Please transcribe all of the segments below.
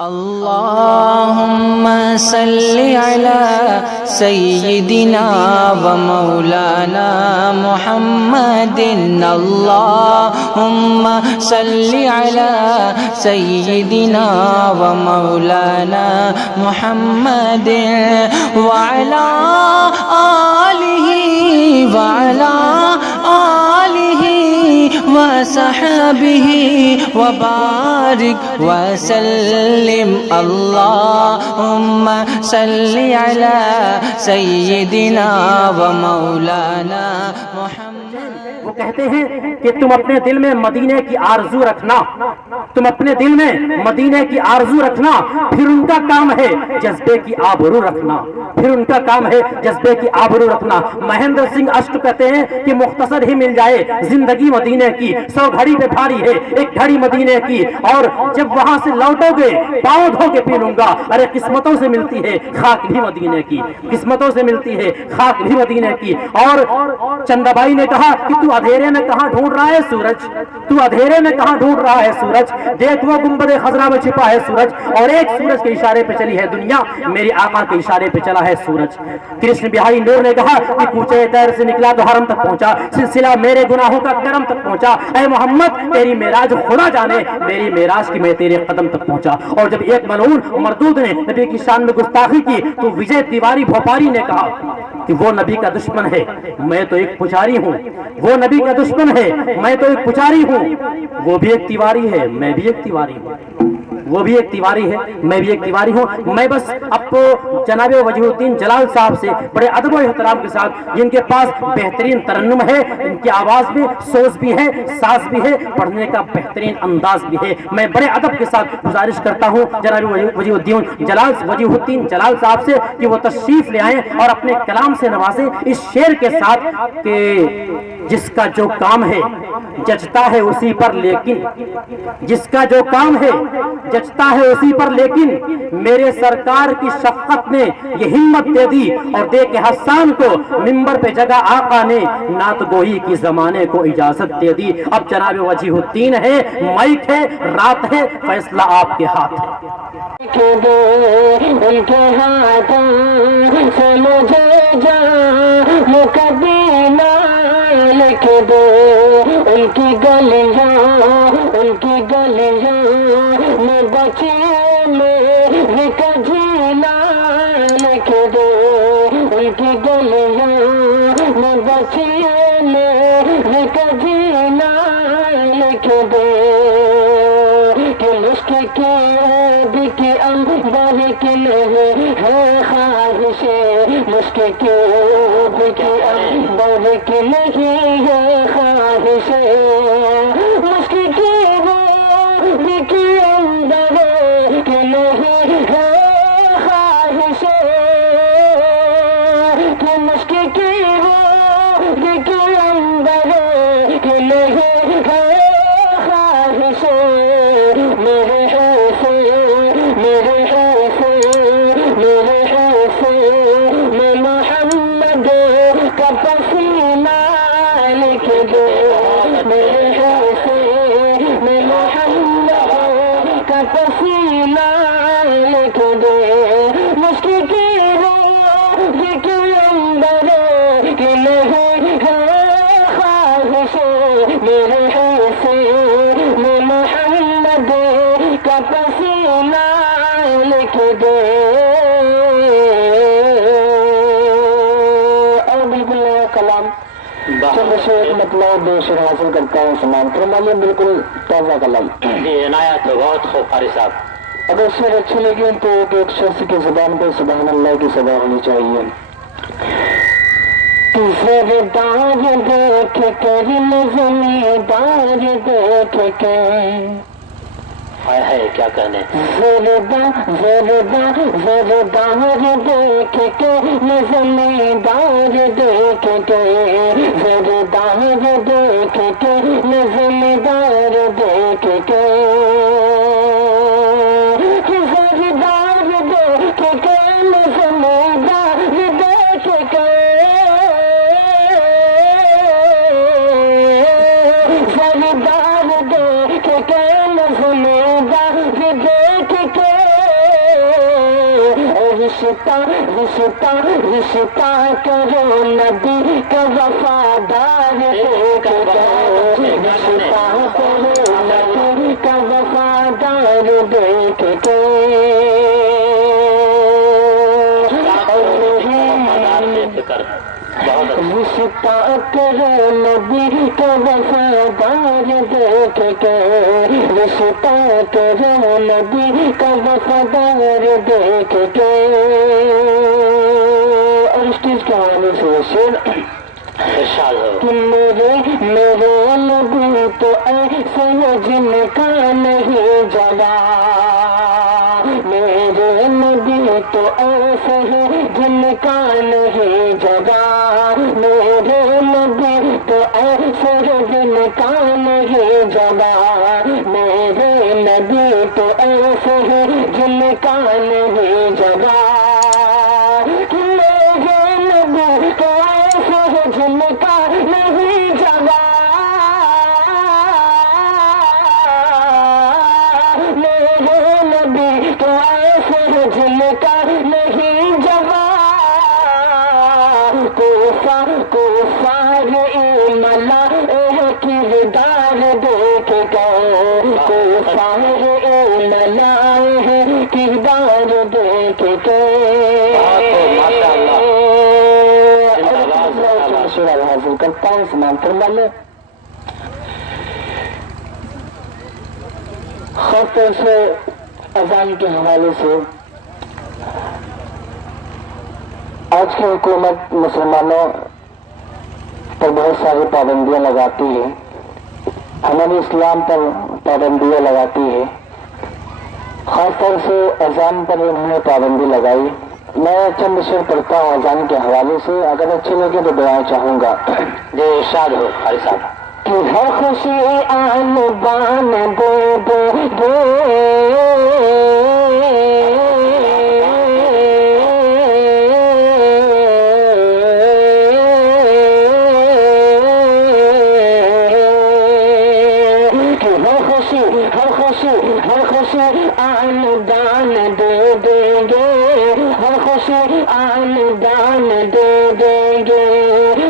اللہم صلی علی سیدنا و مولانا محمد اللہم صلی علی سیدنا و مولانا محمد وعلی آلہ وعلی آلہ وصحبہ وبارک وسلم اللہم صلی علی سیدنا و مولانا محمد۔ وہ کہتے ہیں کہ تم اپنے دل میں مدینے کی آرزو رکھنا، تم اپنے دل میں مدینے کی آرزو رکھنا، پھر ان کا کام ہے جذبے کی آبرو رکھنا، پھر ان کا کام ہے جذبے کی آبرو رکھنا۔ مہندر سنگھ اشٹ کہتے ہیں کہ مختصر ہی مل جائے زندگی مدینے کی، 100 گھڑی پہ بھاری ہے ایک گھڑی مدینے کی، اور جب وہاں سے لوٹو گے پاؤں دھو کے پی لوں گا۔ ارے قسمتوں سے ملتی ہے خاک بھی مدینے کی، قسمتوں سے ملتی ہے خاک بھی مدینے کی۔ اور چندہ بائی نے کہا کہ تو اندھیرے میں کہاں ڈھونڈ رہا ہے سورج، تو اندھیرے میں کہاں ڈھونڈ رہا ہے سورج، دیکھ وہ گنبد خضرا میں چھپا ہے سورج، اور ایک سورج کے اشارے پہ چلی ہے دنیا، میری آقا کے اشارے پہ چلا ہے سورج۔ کرشن بہاری نور نے کہا کہ کوچے طیر سے نکلا تو حرم تک پہنچا، سلسلہ میرے گناہوں کا کرم تک پہنچا۔ اے محمد تیری معراج خدا جانے، میری معراج کی میں تیرے قدم تک پہنچا۔ اور جب ایک ملعون مردود نے نبی کی شان میں گستاخی کی تو وجے تیواری بھوپاری نے کہا کہ وہ نبی کا دشمن ہے، میں تو ایک پجاری ہوں، وہ نبی کا دشمن ہے، میں تو ایک پجاری ہوں، وہ بھی ایک تیواری ہے، میں بھی ایک تیواری ہوں، وہ بھی ایک تیواری ہے، میں بھی ایک تیواری ہوں۔ میں بس اب تو جناب وجیہ الدین جلال صاحب سے بڑے ادب و احترام کے ساتھ، جن کے پاس بہترین ترنم ہے، ان کی آواز میں سوز بھی ہے، ساز بھی ہے، پڑھنے کا بہترین انداز بھی ہے، میں بڑے ادب کے ساتھ گزارش کرتا ہوں جناب وجیہ الدین جلال صاحب سے کہ وہ تشریف لے آئیں اور اپنے کلام سے نوازیں اس شعر کے ساتھ کہ جس کا جو کام ہے جچتا ہے اسی پر لیکن، جس کا جو کام ہے جچتا ہے اسی پر لیکن، میرے سرکار کی شفقت نے یہ ہمت دے دی اور دے کے حسان کو منبر پہ جگہ آقا نے نعت گوئی کی زمانے کو اجازت دے دی۔ اب جناب وجیہ الدین ہے، مائک ہے، رات ہے، فیصلہ آپ کے ہاتھ ہے۔ ان کے ہاتھوں سے مجھے جا مقدمہ لکھ دو، ان کی گلیاں میں بچے میرے کا جینا لکھ دو، ان کی گلیاں میں بچے میرے کا جینا لکھ دو، کہ مشک کی اندر کی نہیں ہے خواہش، مشک کی اندر کی نہیں ہے خواہش، مشک کی اندر کی نہیں ہے خواہش، کہ مشک کی اندر کی نہیں ہے خواہش، میرے میں محمد کا پسینہ لکھ دو، میں محمد کا پسینہ لکھ دو، مشکل کی اندر کی نہیں ہے خواہش، میرے میں محمد کا پسینہ لکھ دو۔ اور بالکل نیا کلام چند سے ایک مطلب بے شر حاصل کرتا ہوں، سمان فرمائیے، بالکل تازہ کلام۔ عنایت بہت خوب قاری صاحب۔ اگر شعر اچھی لگی تو ایک شخص کی زبان پر سبحان اللہ کی صدا ہونی چاہیے۔ زردار دیکھ کر زمیندار دیکھ کے، ہے کیا کہنے، زردار دیکھ کے زمیندار دیکھ کے، زردار دیکھ کے زمیندار دیکھ کے، زردار سردار دیکھ کے نظمدار دیکھ کے رشتہ رشتہ رشتہ کرو نبی کا وفادار دیکھ کے رشتہ کرو نبی کا وفادار دیکھ کے رشتہ کرو نبی کا وفادار دیکھ کے رشتہ کرو نبی کا وفادار دیکھ کے اور اسٹیج کے حوالے سے شعر کہ میرے نبی تو ایسے ہیں جن کا نہیں جلا میرے نبی تو ایسے ہیں جن کا نہیں جگہ میرے نبی تو ایسے ہیں جن کا نہیں جگہ میرے نبی تو ایسے ہیں جن کا نہیں جگہ میرے نبی تو ایسے ہیں جن کا نہیں جگہ میرے نبی تو ایسے ہیں جن کا نہیں جگہ کوفار ملا کردار دیکھ گئے کوفار ملا کردار دیکھ گئے حاصل کرتا ہوں سمان فرما لے خاص طور سے اذان کے حوالے سے آج کی حکومت مسلمانوں پر بہت ساری پابندیاں لگاتی ہے ہمارے اسلام پر پابندیاں لگاتی ہے خاص طور سے اذان پر انہوں نے پابندی لگائی میں چند شعر پڑھتا ہوں اذان کے حوالے سے اگر اچھے لگے تو دعائیں چاہوں گا جی ارشاد ہو قاری صاحب کہ ہے خوشی آن بان دے دے دے ہر خوشی آن دان دے دیں گے ہر خوشی آن دان دے دیں گے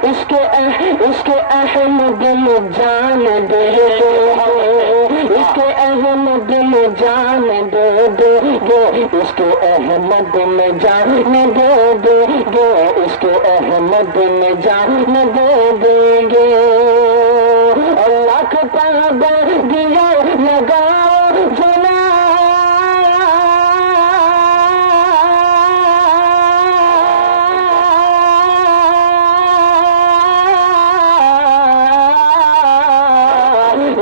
اس کے احمد میں جان دے دیں گے اس کے احمد میں جان دے دیں گے اس کے احمد میں جان دے دیں گے اس کے احمد میں جان دے دیں گے اللہ کے پابندیاں لگاؤ جنا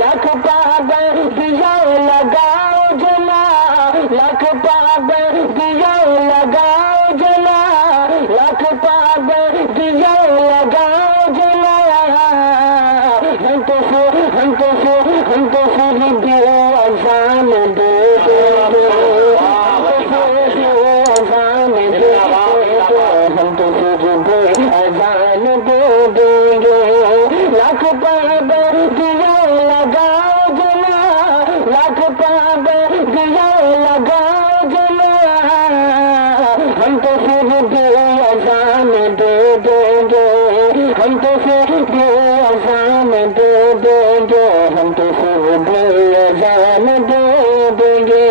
لکھ پابندیاں لگاؤ جنا لکھ پابندیاں لگاؤ جنا لکھ پابندیاں لگاؤ جنا ہم تو پھر بھی اذان دے دیں گے اذان دے دیں گے ہم تو پھر بھی اذان دے دیں گے لکھ پابندیاں لگاؤ جنا لکھ پابندیاں لگاؤ جنا ہم تو پھر بھی اذان دے دیں گے ہم تو پھر بھی اذان دے دیں گے ہم تو پھر بھی اذان دے دیں گے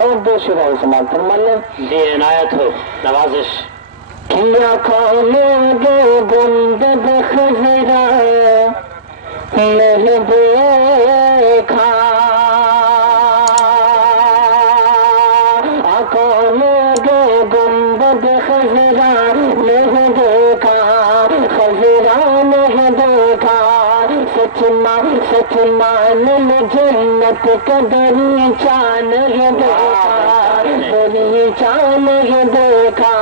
اور دو شعر سماعت فرما لیں جی عنایت ہو نوازش کیا کھانے گے گنبد خضرا نہیں دیکھا کھانے گے گنبد خضرا نہیں دیکھا خضرا نہیں دیکھا سچ مان جنت کا دریچہ نہیں دیکھا دریچہ نہیں دیکھا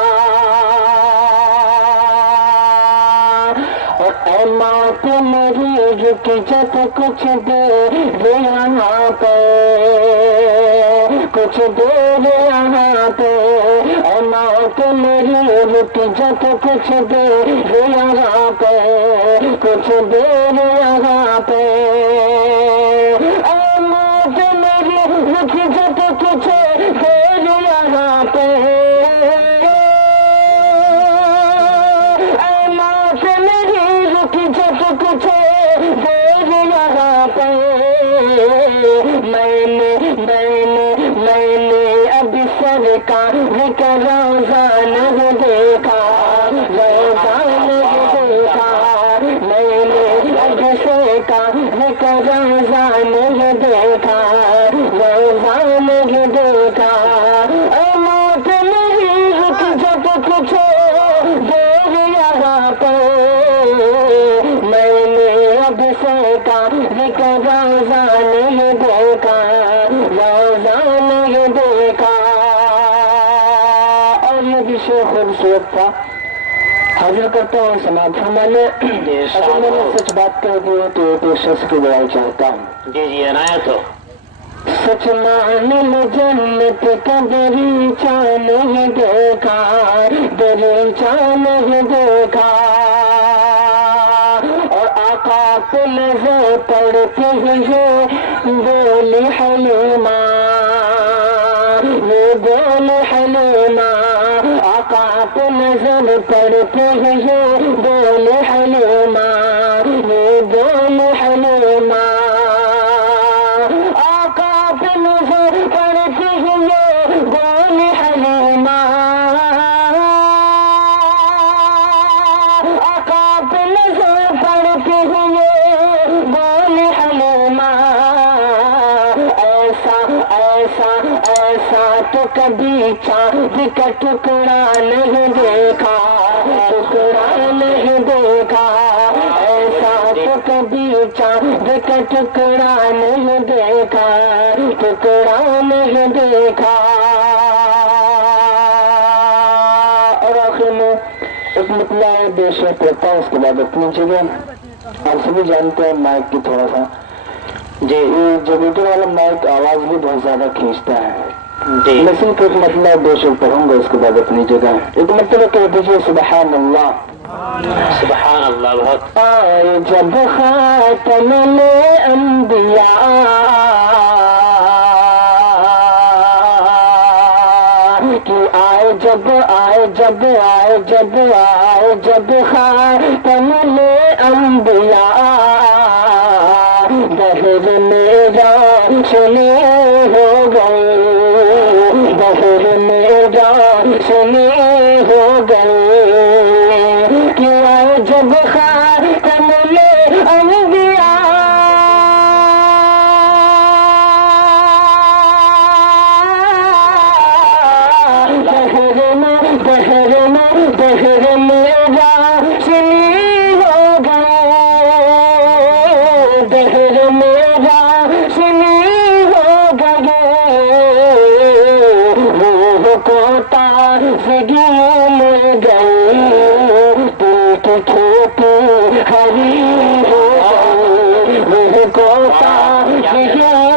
اے موت میری رک جب کچھ دیر یہاں پہ کچھ دیر یہاں پہ اے موت میری رک جا تو کچھ دیر یہاں پہ، کچھ دیر یہاں پہ، اے موت میری رک جا تو کچھ دیر یہاں پہ، اے موت میری رک جا تو کچھ دیر یہاں پہ، میں نے اب سرکار کا روزہ نہیں دیکھا، روزہ نہیں دیکھا، میں نے اب سرکار کا روزہ نہیں دیکھا، روزہ نہیں دیکھا، اے موت میری رک جا تو کچھ دیر یہاں پہ، میں نے اب سرکار کا روزہ نہیں دیکھا، روزہ نہیں دیکھا۔ اور یہ بھی شیخ خوبصورت تھا، حاضر کرتا ہوں سماعت فرمانے۔ اگر میں نے سچ بات کہہ دی تو ایک شخص کی برائی چاہتا ہوں۔ جی جی عنایت ہو۔ سچ معنی میں جنت کا دریچہ نہیں دیکھا، دریچہ نہیں دیکھا، اور آقا پہ نظر پڑتی ہے بولی حلیمہ، یہ بولی حلیمہ، آقا پہ نظر پڑتی ہے بولی حلیمہ، یہ بولی حلیمہ، آقا پہ نظر پڑتی ہے بولی حلیمہ، آقا پہ نظر پڑتی ہے بولی حلیمہ، ایسا ایسا ایسا تو کبھی چاند کا ٹکڑا نہیں دیکھا، ٹکڑا نہیں دیکھا، ایسا تو کبھی چاند کا ٹکڑا نہیں دیکھا، ٹکڑا نہیں دیکھا۔ اور آخر میں ایک مطلع بے شک پڑھتا ہوں، اس کے بعد اپنی جگہ آپ سبھی جانتے ہیں مائک کی تھوڑا سا جی جنریٹر والا مائک آواز بھی بہت زیادہ کھینچتا ہے جی میں صرف ایک مطلب بے شک پڑھوں گا، اس کے بعد اپنی جگہ ایک مطلب کہہ دیجیے سبحان اللہ، سبحان اللہ۔ بہت آئے جب خاتم الانبیاء کہ آئے جب خاتم الانبیاء دہر میرا سنے ہو گئے، دہر میرا سنے ہو گئے، کہ آئے جب خاتم الانبیاء دہر میرا سنی ہو گئے، دہر میرا سنی ہو گئے، روح کو تازگی مل گئی، دل کی کھیتی ہری ہو گئی، روح کو تازگی